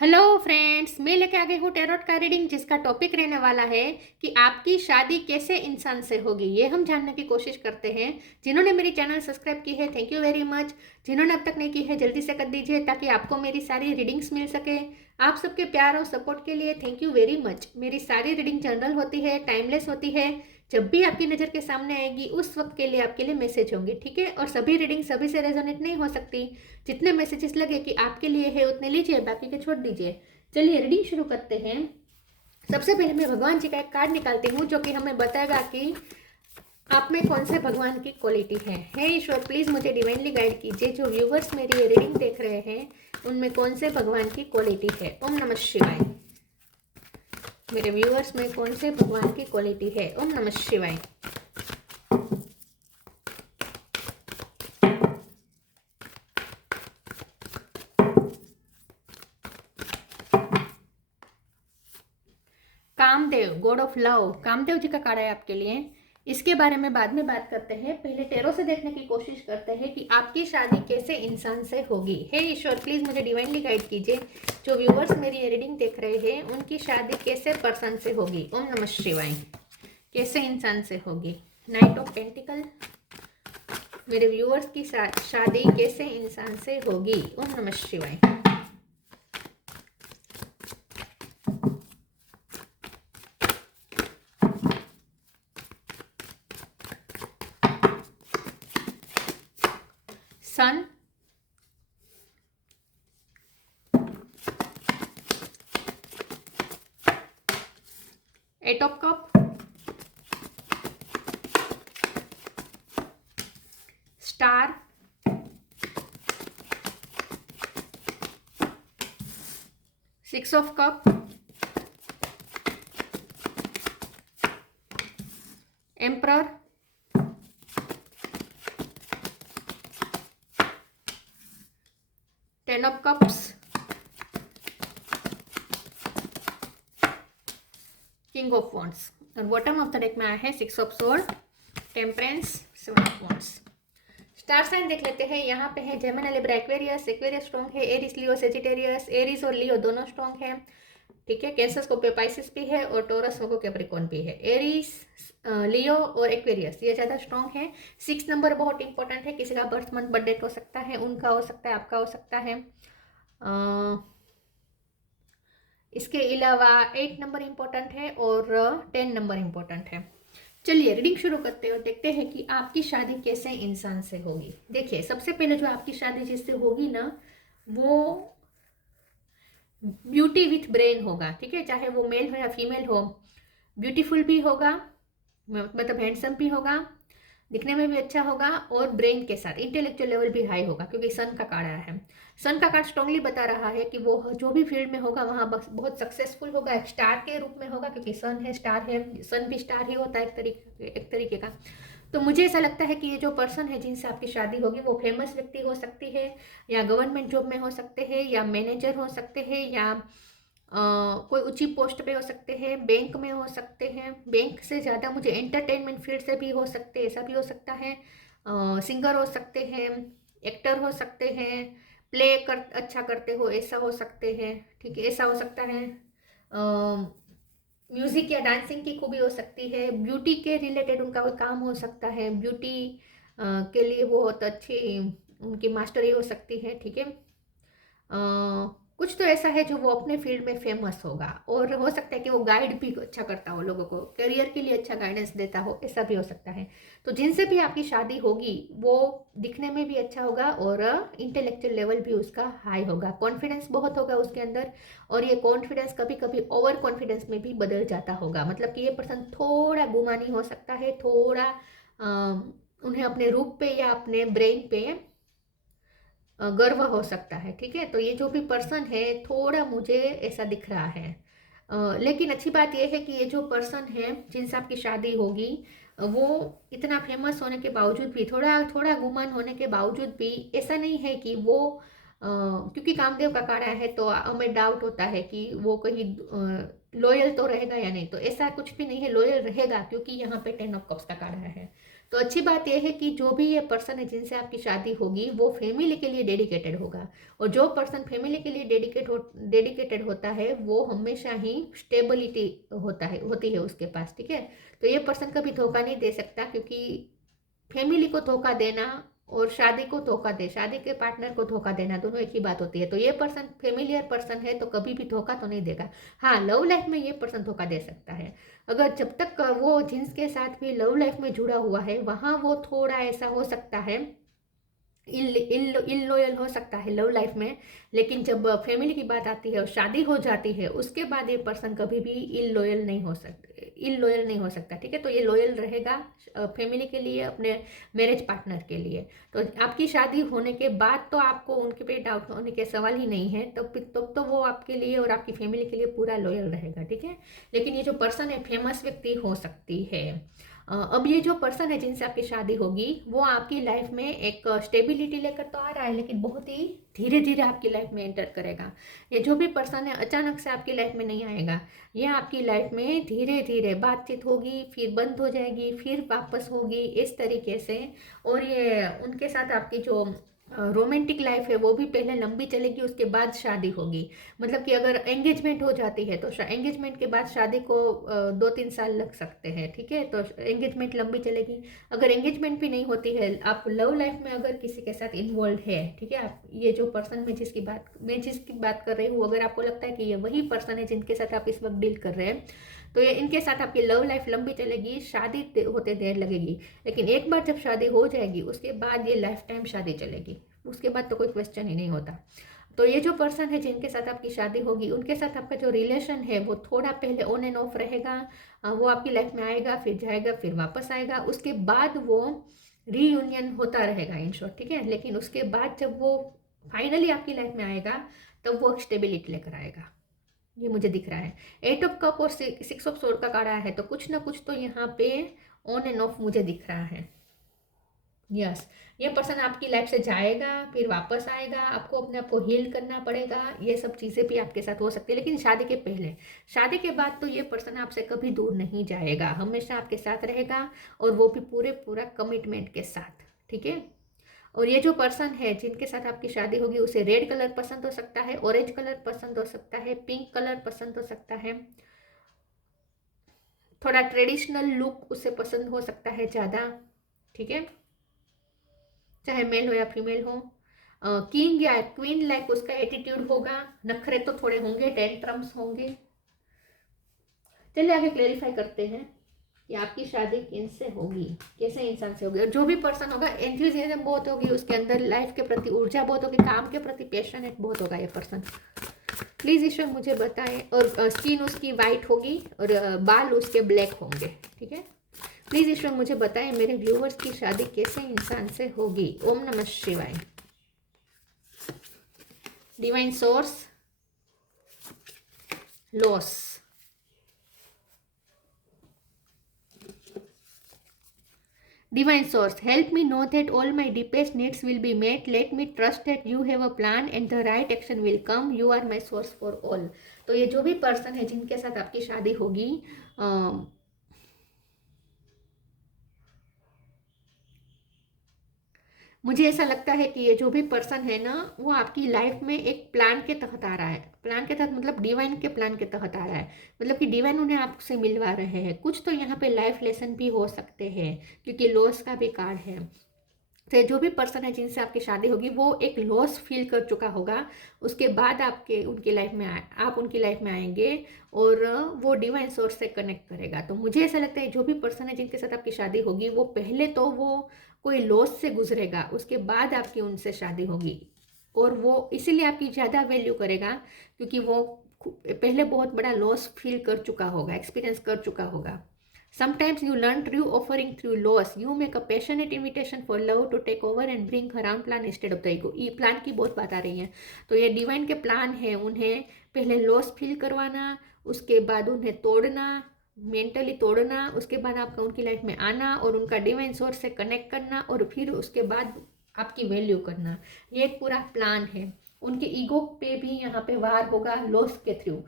Hello friends, मैं लेके आ गई हूँ टैरोट का रीडिंग जिसका टॉपिक रहने वाला है कि आपकी शादी कैसे इंसान से होगी। ये हम जानने की कोशिश करते हैं। जिन्होंने मेरी चैनल सब्सक्राइब की है, थैंक यू वेरी मच। जिन्होंने अब तक नहीं की है, जल्दी से कर दीजिए ताकि आपको मेरी सारी रीडिंग्स मिल सके। आप सबके प्यार और सपोर्ट के लिए थैंक यू वेरी मच। मेरी सारी रीडिंग जनरल होती है, टाइमलेस होती है। जब भी आपकी नज़र के सामने आएगी उस वक्त के लिए आपके लिए मैसेज होंगे, ठीक है। और सभी रीडिंग सभी से रेजोनेट नहीं हो सकती। जितने मैसेजेस लगे कि आपके लिए है उतने लीजिए, बाकी के छोड़ दीजिए। चलिए रीडिंग शुरू करते हैं। सबसे पहले मैं भगवान जी का एक कार्ड निकालती हूँ जो कि हमें बताएगा कि आप में कौन से भगवान की क्वालिटी है। हे ईश्वर, प्लीज़ मुझे डिवाइनली गाइड कीजिए। जो व्यूवर्स मेरी ये रीडिंग देख रहे हैं उनमें कौन से भगवान की क्वालिटी है। ओम नमः शिवाय। मेरे व्यूवर्स में कौन से भगवान की क्वालिटी है। ओम नमः शिवाय। Kamdev, god of love, Kamdev ji का कार्ड है आपके लिए। इसके बारे में बाद में बात करते हैं। पहले टैरो से देखने की कोशिश करते हैं कि आपकी शादी कैसे इंसान से होगी। हे ईश्वर, प्लीज मुझे डिवाइनली गाइड कीजिए। जो व्यूवर्स मेरी ये रीडिंग देख रहे हैं उनकी शादी कैसे पर्सन से होगी। ओम नमः शिवाय। कैसे इंसान से होगी। Knight of pentacle. मेरे व्यूवर्स की शादी कैसे इंसान से होगी। ओम नमः शिवाय। Sun, eight of cup, star, six of cup, emperor, ten of cups, king of wands. और बॉटम ऑफ द डेक में आया है six of sword, temperance, seven of wands. Star sign देख लेते हैं। यहाँ पे है Gemini, Libra, Aquarius. Aquarius strong है। Aries, Leo, Sagittarius. एरिस और लियो दोनों स्ट्रॉन्ग है, ठीक है। कैंसर, स्कॉर्पियो, पाइसिस भी है और टोरस, वर्गो, कैप्रिकॉर्न भी है। एरिस, लियो और एक्वेरियस ये ज़्यादा स्ट्रॉन्ग है। 6 नंबर बहुत इंपॉर्टेंट है। किसी का बर्थ मंथ बर्थ डेट हो सकता है, उनका हो सकता है, आपका हो सकता है। इसके अलावा 8 नंबर इंपॉर्टेंट है और 10 नंबर इंपॉर्टेंट है। चलिए रीडिंग शुरू करते हो, देखते हैं कि आपकी शादी कैसे इंसान से होगी। देखिए, सबसे पहले जो आपकी शादी जिससे होगी ना, वो ब्यूटी विथ ब्रेन होगा, ठीक है। चाहे वो मेल हो या फीमेल हो, ब्यूटीफुल भी होगा, मतलब हैंडसम भी होगा, दिखने में भी अच्छा होगा और ब्रेन के साथ इंटेलेक्चुअल लेवल भी हाई होगा क्योंकि सन का कार्ड आया है। सन का कार्ड स्ट्रांगली बता रहा है कि वो जो भी फील्ड में होगा वहाँ बहुत सक्सेसफुल होगा। एक स्टार के रूप में होगा क्योंकि सन है, स्टार है, सन भी स्टार ही होता है एक तरीके का। तो मुझे ऐसा लगता है कि ये जो पर्सन है जिनसे आपकी शादी होगी वो फेमस व्यक्ति हो सकती है, या गवर्नमेंट जॉब में हो सकते हैं, या मैनेजर हो सकते हैं, या कोई ऊंची पोस्ट पे हो सकते हैं, बैंक में हो सकते हैं। बैंक से ज़्यादा मुझे एंटरटेनमेंट फील्ड से भी हो सकते हैं, ऐसा भी हो सकता है। सिंगर हो सकते हैं, एक्टर हो सकते हैं, प्ले कर अच्छा करते हो ऐसा हो सकते हैं, ठीक है, ऐसा हो सकता है। म्यूजिक या डांसिंग की खूबी हो सकती है। ब्यूटी के रिलेटेड उनका कोई काम हो सकता है। ब्यूटी के लिए वो बहुत अच्छी उनकी मास्टरी हो सकती है, ठीक है। कुछ तो ऐसा है जो वो अपने फील्ड में फेमस होगा, और हो सकता है कि वो गाइड भी अच्छा करता हो, लोगों को करियर के लिए अच्छा गाइडेंस देता हो, ऐसा भी हो सकता है। तो जिनसे भी आपकी शादी होगी वो दिखने में भी अच्छा होगा और इंटेलेक्चुअल लेवल भी उसका हाई होगा, कॉन्फिडेंस बहुत होगा उसके अंदर। और ये कॉन्फिडेंस कभी कभी ओवर कॉन्फिडेंस में भी बदल जाता होगा, मतलब कि ये पर्सन थोड़ा गुमानी हो सकता है, थोड़ा उन्हें अपने रूप पे या अपने ब्रेन पे गर्व हो सकता है, ठीक है। तो ये जो भी पर्सन है थोड़ा मुझे ऐसा दिख रहा है। लेकिन अच्छी बात यह है कि ये जो पर्सन है जिनसे आपकी शादी होगी वो इतना फेमस होने के बावजूद भी, थोड़ा थोड़ा गुमान होने के बावजूद भी, ऐसा नहीं है कि वो क्योंकि कामदेव का कार्ड आया है तो हमें डाउट होता है कि वो कहीं लॉयल तो रहेगा या नहीं, तो ऐसा कुछ भी नहीं है, लॉयल रहेगा क्योंकि यहाँ पे 10 ऑफ कप्स का कार्ड आया है। तो अच्छी बात यह है कि जो भी ये पर्सन है जिनसे आपकी शादी होगी वो फैमिली के लिए डेडिकेटेड होगा, और जो पर्सन फैमिली के लिए डेडिकेटेड होता है वो हमेशा ही स्टेबिलिटी होती है उसके पास, ठीक है। तो ये पर्सन कभी धोखा नहीं दे सकता, क्योंकि फैमिली को धोखा देना और शादी को धोखा दे, शादी के पार्टनर को धोखा देना, दोनों एक ही बात होती है। तो ये पर्सन फेमिलियर पर्सन है तो कभी भी धोखा तो नहीं देगा। हाँ, लव लाइफ में ये पर्सन धोखा दे सकता है, अगर जब तक वो जिनके साथ भी लव लाइफ में जुड़ा हुआ है वहाँ वो थोड़ा ऐसा हो सकता है, इललॉयल हो सकता है लव लाइफ में। लेकिन जब फैमिली की बात आती है और शादी हो जाती है उसके बाद ये पर्सन कभी भी इललॉयल नहीं हो सकता, ठीक है। तो ये लॉयल रहेगा फैमिली के लिए, अपने मैरिज पार्टनर के लिए। तो आपकी शादी होने के बाद तो आपको उनके पे डाउट होने के सवाल ही नहीं है, तब तो वो आपके लिए और आपकी फैमिली के लिए पूरा लॉयल रहेगा, ठीक है। लेकिन ये जो पर्सन है फेमस व्यक्ति हो सकती है। अब ये जो पर्सन है जिनसे आपकी शादी होगी वो आपकी लाइफ में एक स्टेबिलिटी लेकर तो आ रहा है, लेकिन बहुत ही धीरे धीरे आपकी लाइफ में एंटर करेगा। ये जो भी पर्सन है अचानक से आपकी लाइफ में नहीं आएगा, ये आपकी लाइफ में धीरे धीरे बातचीत होगी, फिर बंद हो जाएगी, फिर वापस होगी, इस तरीके से। और ये उनके साथ आपकी जो रोमांटिक लाइफ है वो भी पहले लंबी चलेगी, उसके बाद शादी होगी। मतलब कि अगर एंगेजमेंट हो जाती है तो एंगेजमेंट के बाद शादी को 2-3 साल लग सकते हैं, ठीक है। तो एंगेजमेंट लंबी चलेगी। अगर एंगेजमेंट भी नहीं होती है, आप लव लाइफ में अगर किसी के साथ इन्वॉल्व है, ठीक है, आप ये जो पर्सन मैं जिसकी बात कर रही हूँ, अगर आपको लगता है कि ये वही पर्सन है जिनके साथ आप इस वक्त डील कर रहे हैं, तो ये इनके साथ आपकी लव लाइफ लंबी चलेगी, शादी होते देर लगेगी। लेकिन एक बार जब शादी हो जाएगी उसके बाद ये लाइफ टाइम शादी चलेगी, उसके बाद तो कोई क्वेश्चन ही नहीं होता। तो ये जो पर्सन है जिनके साथ आपकी शादी होगी उनके साथ आपका जो रिलेशन है वो थोड़ा पहले ऑन एंड ऑफ रहेगा। वो आपकी लाइफ में आएगा, फिर जाएगा, फिर वापस आएगा, उसके बाद वो रीयूनियन होता रहेगा इन शॉर्ट, ठीक है। लेकिन उसके बाद जब वो फाइनली आपकी लाइफ में आएगा तब वो स्टेबिलिटी लेकर आएगा, ये मुझे दिख रहा है। 8 ऑफ कप और 6 ऑफ सोर्ड का कार्ड आया है, तो कुछ ना कुछ तो यहाँ पे ऑन एंड ऑफ मुझे दिख रहा है। यस, ये पर्सन आपकी लाइफ से जाएगा, फिर वापस आएगा, आपको अपने आप को हील करना पड़ेगा, ये सब चीज़ें भी आपके साथ हो सकती है। लेकिन शादी के पहले, शादी के बाद तो ये पर्सन आपसे कभी दूर नहीं जाएगा, हमेशा आपके साथ रहेगा, और वो भी पूरा कमिटमेंट के साथ, ठीक है। और ये जो पर्सन है जिनके साथ आपकी शादी होगी उसे रेड कलर पसंद हो सकता है, ऑरेंज कलर पसंद हो सकता है, पिंक कलर पसंद हो सकता है, थोड़ा ट्रेडिशनल लुक उसे पसंद हो सकता है ज़्यादा, ठीक है, चाहे मेल हो या फीमेल हो। किंग या क्वीन लाइक उसका एटीट्यूड होगा, नखरे तो थोड़े होंगे, टेंट्रम्स होंगे। चलिए आगे क्लेरिफाई करते हैं कि आपकी शादी किनसे होगी, कैसे इंसान से होगी। और जो भी पर्सन होगा एंथुजियाज्म बहुत होगी उसके अंदर, लाइफ के प्रति ऊर्जा बहुत होगी, काम के प्रति पैशनेट बहुत होगा ये पर्सन। प्लीज़ ईश्वर मुझे बताएं। और स्किन उसकी वाइट होगी और बाल उसके ब्लैक होंगे, ठीक है। प्लीज़ ईश्वर मुझे बताएं मेरे व्यूवर्स की शादी कैसे इंसान से होगी। ओम नमः शिवाय। Divine source, loss, Divine source, help me know that all my deepest needs will be met. Let me trust that you have a plan and the right action will come. You are my source for all. तो ये जो भी person है जिनके साथ आपकी शादी होगी, मुझे ऐसा लगता है कि ये जो भी पर्सन है ना वो आपकी लाइफ में एक प्लान के तहत आ रहा है। प्लान के तहत मतलब डिवाइन के प्लान के तहत आ रहा है, मतलब कि डिवाइन उन्हें आपसे मिलवा रहे हैं। कुछ तो यहाँ पे लाइफ लेसन भी हो सकते हैं क्योंकि लॉस का भी कार्ड है। तो जो भी पर्सन है जिनसे आपकी शादी होगी वो एक लॉस फील कर चुका होगा, उसके बाद उनकी लाइफ में आप उनकी लाइफ में आएंगे और वो डिवाइन सोर्स से कनेक्ट करेगा। तो मुझे ऐसा लगता है जो भी पर्सन है जिनके साथ आपकी शादी होगी वो पहले तो वो कोई लॉस से गुजरेगा, उसके बाद आपकी उनसे शादी होगी। और वो इसीलिए आपकी ज़्यादा वैल्यू करेगा क्योंकि वो पहले बहुत बड़ा लॉस फील कर चुका होगा, एक्सपीरियंस कर चुका होगा। Sometimes you learn true offering through loss. You make a passionate invitation for love to take over and bring around plan instead of the ego. ये प्लान की बहुत बात आ रही है। तो ये डिवाइन के प्लान है, उन्हें पहले लॉस फील करवाना, उसके बाद उन्हें तोड़ना, मेंटली तोड़ना, उसके बाद आपका उनकी लाइफ में आना और उनका डिवाइन सोर्स से कनेक्ट करना और फिर उसके बाद आपकी वैल्यू करना। ये एक पूरा प्लान है। उनके ईगो पे भी यहाँ पे वार होगा लॉस के थ्रू।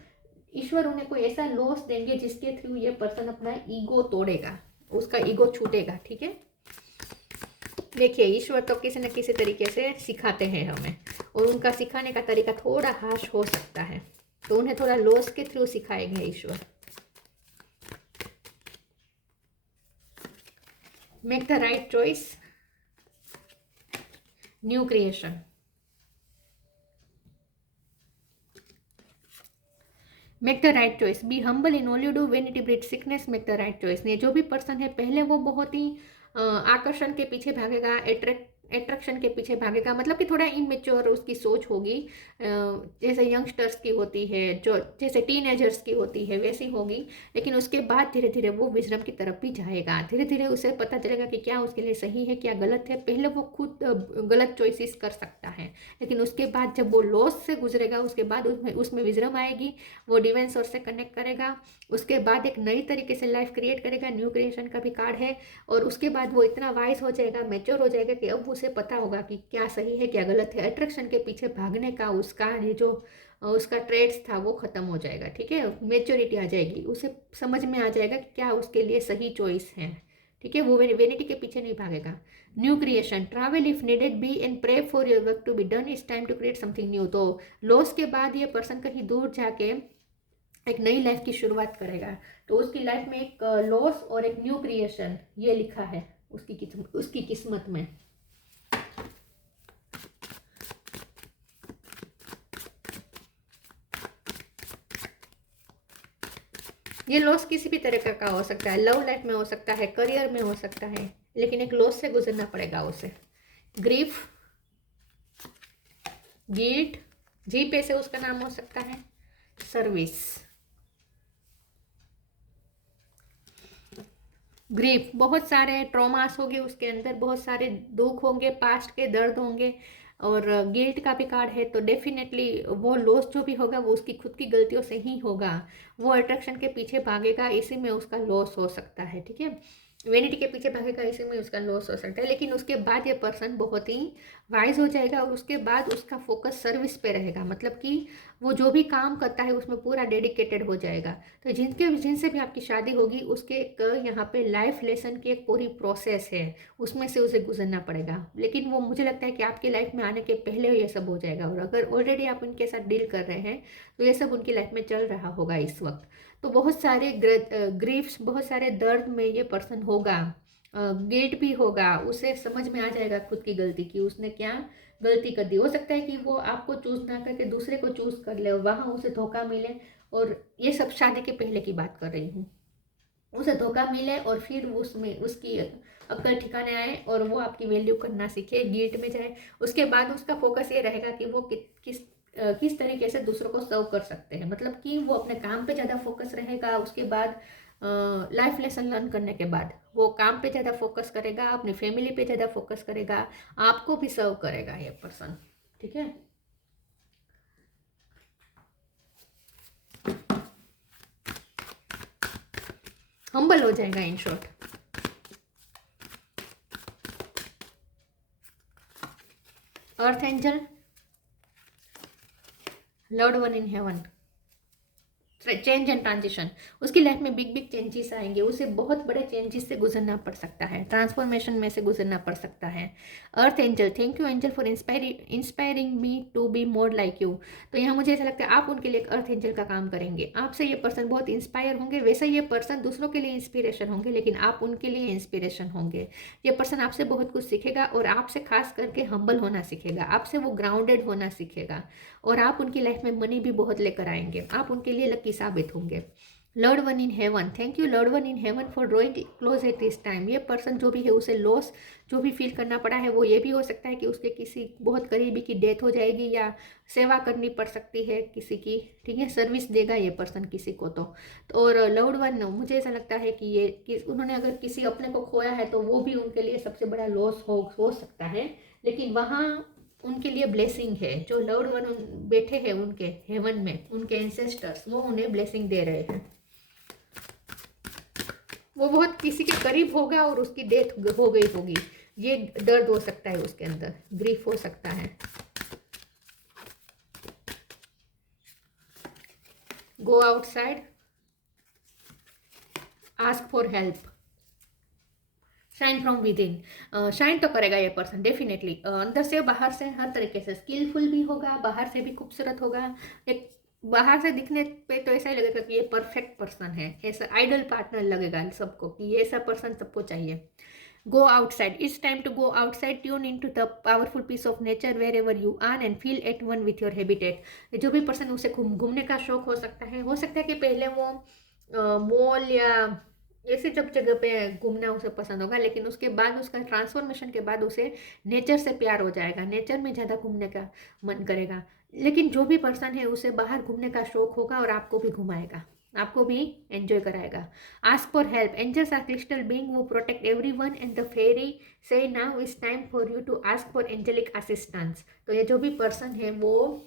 ईश्वर उन्हें कोई ऐसा लॉस देंगे जिसके थ्रू ये पर्सन अपना ईगो तोड़ेगा, उसका ईगो छूटेगा, ठीक है। देखिए ईश्वर तो किसी न किसी तरीके से सिखाते हैं हमें, और उनका सिखाने का तरीका थोड़ा हार्श हो सकता है, तो उन्हें थोड़ा लॉस के थ्रू सिखाएंगे ईश्वर। Make the right choice, new creation. Make the right choice, be humble in all you do, vanity breed sickness, make the right choice. ये जो भी पर्सन है, पहले वो बहुत ही आकर्षण के पीछे भागेगा, एट्रैक्शन के पीछे भागेगा, मतलब कि थोड़ा इमेच्योर उसकी सोच होगी, जैसे यंगस्टर्स की होती है, जो जैसे टीनेजर्स की होती है वैसी होगी। लेकिन उसके बाद धीरे धीरे वो विजडम की तरफ भी जाएगा, धीरे धीरे उसे पता चलेगा कि क्या उसके लिए सही है क्या गलत है। पहले वो खुद गलत चॉइसेस कर सकता है, लेकिन उसके बाद जब वो लॉस से गुजरेगा, उसके बाद उसमें उसमें विजडम आएगी, वो डिवाइन सोर्स से कनेक्ट करेगा, उसके बाद एक नई तरीके से लाइफ क्रिएट करेगा। न्यू क्रिएशन का भी कार्ड है। और उसके बाद वो इतना वाइज हो जाएगा, मैच्योर हो जाएगा कि अब उसे पता होगा कि क्या सही है क्या गलत है। अट्रैक्शन के पीछे भागने का उसका ये जो उसका ट्रेड्स था वो खत्म हो जाएगा, ठीक है। मेच्योरिटी आ जाएगी, उसे समझ में आ जाएगा कि क्या उसके लिए सही चॉइस है, ठीक है। वो वेनिटी के पीछे नहीं भागेगा। New creation, travel if needed, be and pray for your work to be done, it's time to create something new. तो लॉस के बाद ये पर्सन कहीं दूर जाके एक नई लाइफ की शुरुआत करेगा। तो उसकी लाइफ में एक लॉस और एक न्यू क्रिएशन ये लिखा है उसकी किस्मत में। ये लॉस किसी भी तरह का हो सकता है, लव लाइफ में हो सकता है, करियर में हो सकता है, लेकिन एक लॉस से गुजरना पड़ेगा उसे। ग्रीफ, गिल्ट, जी पे से उसका नाम हो सकता है, सर्विस। ग्रीफ, बहुत सारे ट्रॉमास होंगे उसके अंदर, बहुत सारे दुख होंगे, पास्ट के दर्द होंगे। और गिल्ट का भी कार्ड है, तो डेफिनेटली वो लॉस जो भी होगा वो उसकी खुद की गलतियों से ही होगा। वो अट्रैक्शन के पीछे भागेगा, इसी में उसका लॉस हो सकता है, ठीक है। वेनिटी के पीछे भागेगा, इसी में उसका लॉस हो सकता है। लेकिन उसके बाद ये पर्सन बहुत ही वाइज हो जाएगा, और उसके बाद उसका फोकस सर्विस पे रहेगा, मतलब कि वो जो भी काम करता है उसमें पूरा डेडिकेटेड हो जाएगा। तो जिनसे भी आपकी शादी होगी, उसके एक यहाँ पे लाइफ लेसन की एक पूरी प्रोसेस है, उसमें से उसे गुजरना पड़ेगा। लेकिन वो मुझे लगता है कि आपकी लाइफ में आने के पहले ये सब हो जाएगा। और अगर ऑलरेडी आप उनके साथ डील कर रहे हैं, तो ये सब उनकी लाइफ में चल रहा होगा इस वक्त। तो बहुत सारे ग्रीफ्स, बहुत सारे दर्द में ये पर्सन होगा, गिल्ट भी होगा, उसे समझ में आ जाएगा खुद की गलती की, उसने क्या गलती कर दी। हो सकता है कि वो आपको चूज ना करके दूसरे को चूज कर ले, और वहाँ उसे धोखा मिले। और ये सब शादी के पहले की बात कर रही हूँ। उसे धोखा मिले और फिर उसमें उसकी अक्ल ठिकाने आए, और वो आपकी वैल्यू करना सीखे, गिल्ट में जाए। उसके बाद उसका फोकस ये रहेगा कि वो किस तरीके से दूसरों को सर्व कर सकते हैं, मतलब कि वो अपने काम पे ज़्यादा फोकस रहेगा। उसके बाद लाइफ लेसन लर्न करने के बाद वो काम पे ज़्यादा फोकस करेगा, अपनी फैमिली पे ज़्यादा फोकस करेगा, आपको भी सर्व करेगा ये पर्सन, ठीक है। हम्बल हो जाएगा in short. Earth angel, Lord one in heaven, change and transition. उसकी लाइफ में बिग बिग चेंजेस आएंगे, उसे बहुत बड़े चेंजेस से गुजरना पड़ सकता है, ट्रांसफॉर्मेशन में से गुजरना पड़ सकता है। Earth angel, thank you angel for inspiring me to be more like you. तो यहाँ मुझे ऐसा लगता है आप उनके लिए एक अर्थ एंजल का काम करेंगे, आपसे ये पर्सन बहुत इंस्पायर होंगे। वैसे ये पर्सन दूसरों के लिए इंस्पिरेशन होंगे, लेकिन आप उनके लिए इंस्पिरेशन होंगे। ये पर्सन आपसे बहुत कुछ सीखेगा, और आपसे खास करके हम्बल होना सीखेगा, आपसे वो ग्राउंडेड होना सीखेगा। और आप उनकी लाइफ में मनी भी बहुत लेकर आएंगे, आप उनके लिए लकी साबित होंगे। Lord one in heaven, thank you Lord one in heaven for drawing close at this time. ये पर्सन जो भी है उसे लॉस जो भी फील करना पड़ा है, वो ये भी हो सकता है कि उसके किसी बहुत करीबी की डेथ हो जाएगी, या सेवा करनी पड़ सकती है किसी की, ठीक है। सर्विस देगा ये पर्सन किसी को तो। और लॉर्ड वन, मुझे ऐसा लगता है कि उन्होंने अगर किसी अपने को खोया है, तो वो भी उनके लिए सबसे बड़ा लॉस हो सकता है। लेकिन वहाँ उनके लिए ब्लेसिंग है, जो लव्ड वन बैठे हैं उनके हेवन में, उनके एंसेस्टर्स, वो उन्हें ब्लेसिंग दे रहे हैं। वो बहुत किसी के करीब होगा और उसकी डेथ हो गई होगी, ये दर्द हो सकता है उसके अंदर, ग्रीफ हो सकता है। Go outside, ask for help, shine from with in, shine तो करेगा ये पर्सन डेफिनेटली, अंदर से बाहर से हर तरीके से स्किलफुल भी होगा, बाहर से भी खूबसूरत होगा। एक बाहर से दिखने पे तो ऐसा ही लगेगा कि ये परफेक्ट पर्सन है, ऐसा आइडल पार्टनर लगेगा सबको कि ये ऐसा पर्सन सबको चाहिए। Go outside. It's time to go outside. Tune into the powerful piece of nature wherever you are and feel at one with your habitat. जो भी पर्सन उसे घूमने का शौक हो सकता है कि पहले वो मॉल या ऐसी जब जगह पे घूमना उसे पसंद होगा, लेकिन उसके बाद उसका ट्रांसफॉर्मेशन के बाद उसे नेचर से प्यार हो जाएगा, नेचर में ज़्यादा घूमने का मन करेगा। लेकिन जो भी पर्सन है उसे बाहर घूमने का शौक होगा और आपको भी घुमाएगा, आपको भी एंजॉय कराएगा। Ask for help. Angels are crystal being वो protect everyone and the fairy से now is time for you to ask for angelic assistance. तो ये जो भी पर्सन है वो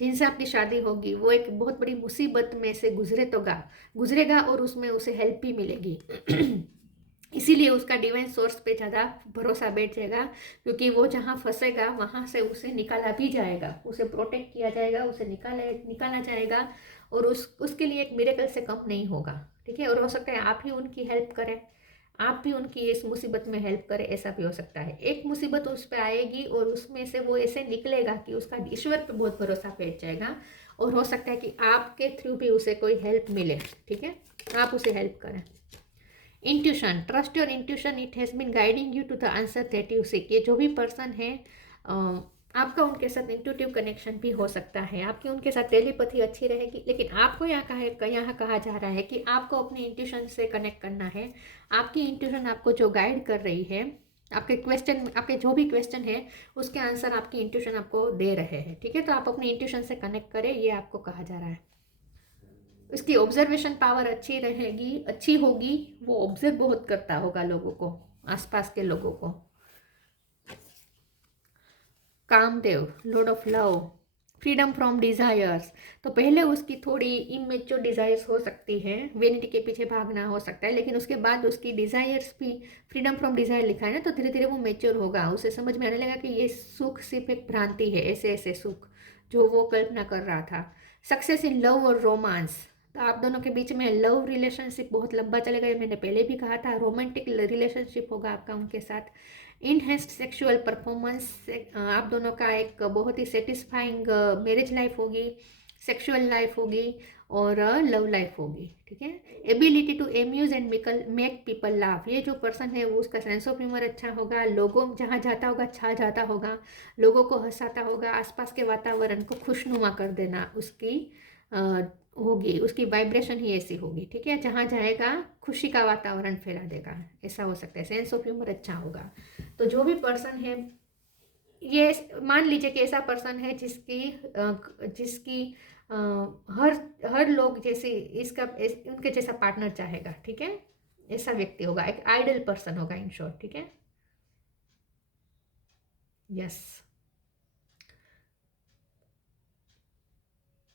जिनसे आपकी शादी होगी वो एक बहुत बड़ी मुसीबत में से गुजरेगा और उसमें उसे हेल्प भी मिलेगी। इसीलिए उसका डिवाइन सोर्स पे ज़्यादा भरोसा बैठ जाएगा, क्योंकि वो जहाँ फंसेगा वहाँ से उसे निकाला भी जाएगा, उसे प्रोटेक्ट किया जाएगा, उसे निकाला जाएगा और उसके लिए एक मिरेकल से कम नहीं होगा। ठीक है, और हो सकता है आप ही उनकी हेल्प करें, आप भी उनकी इस मुसीबत में हेल्प करें, ऐसा भी हो सकता है। एक मुसीबत उस पर आएगी और उसमें से वो ऐसे निकलेगा कि उसका ईश्वर पे बहुत भरोसा बैठ जाएगा और हो सकता है कि आपके थ्रू भी उसे कोई हेल्प मिले। ठीक है, आप उसे हेल्प करें। Intuition, trust your intuition, it has been guiding you to the answer that you seek. ये जो भी पर्सन है आपका उनके साथ इंट्यूटिव कनेक्शन भी हो सकता है, आपकी उनके साथ टेलीपैथी अच्छी रहेगी, लेकिन आपको यहाँ कहा जा रहा है कि आपको अपनी इंट्यूशन से कनेक्ट करना है। आपकी इंट्यूशन आपको जो गाइड कर रही है, आपके जो भी क्वेश्चन है उसके आंसर आपकी इंट्यूशन आपको दे रहे हैं। ठीक है, तो आप अपनी इंट्यूशन से कनेक्ट करें, ये आपको कहा जा रहा है। उसकी ऑब्जर्वेशन पावर अच्छी रहेगी, अच्छी होगी, वो ऑब्जर्व बहुत करता होगा लोगों को, आसपास के लोगों को। Kamdev, lord of love, freedom from desires. तो पहले उसकी थोड़ी इमेच्योर डिज़ायर्स हो सकती है, वेनिटी के पीछे भागना हो सकता है, लेकिन उसके बाद उसकी डिज़ायर्स भी, फ्रीडम फ्रॉम डिज़ायर लिखा है ना, तो धीरे धीरे वो मेच्योर होगा, उसे समझ में आने लगा कि ये सुख सिर्फ एक भ्रांति है, ऐसे ऐसे सुख जो वो कल्पना कर रहा था। सक्सेस इन लव और रोमांस, तो आप दोनों के बीच में लव रिलेशनशिप बहुत लंबा चलेगा, ये मैंने पहले भी कहा था। रोमांटिक रिलेशनशिप होगा आपका उनके साथ। इनहेंस्ड सेक्सुअल परफॉर्मेंस, आप दोनों का एक बहुत ही सेटिस्फाइंग मैरिज लाइफ होगी, सेक्सुअल लाइफ होगी और लव लाइफ होगी। ठीक है, ability to amuse and make people laugh, ये जो पर्सन है वो उसका सेंस ऑफ ह्यूमर अच्छा होगा, लोगों जहाँ जाता होगा छा जाता होगा, लोगों को हंसाता होगा, आसपास के वातावरण को खुशनुमा कर देना उसकी होगी, उसकी वाइब्रेशन ही ऐसी होगी। ठीक है, जहाँ जाएगा खुशी का वातावरण फैला देगा, ऐसा हो सकता है। सेंस ऑफ ह्यूमर अच्छा होगा। तो जो भी पर्सन है, ये मान लीजिए कि ऐसा पर्सन है जिसकी हर लोग जैसे उनके जैसा पार्टनर चाहेगा। ठीक है, ऐसा व्यक्ति होगा, एक आइडल पर्सन होगा इन शॉर्ट। ठीक है, यस।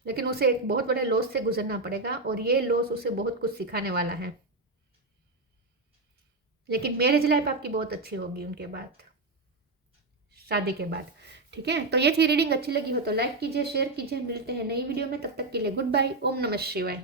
लेकिन उसे एक बहुत बड़े लॉस से गुजरना पड़ेगा और ये लॉस उसे बहुत कुछ सिखाने वाला है, लेकिन मैरिज लाइफ आपकी बहुत अच्छी होगी उनके बाद, शादी के बाद। ठीक है, तो ये थी रीडिंग। अच्छी लगी हो तो लाइक कीजिए, शेयर कीजिए, मिलते हैं नई वीडियो में, तब तक के लिए गुड बाय, ओम नमः शिवाय।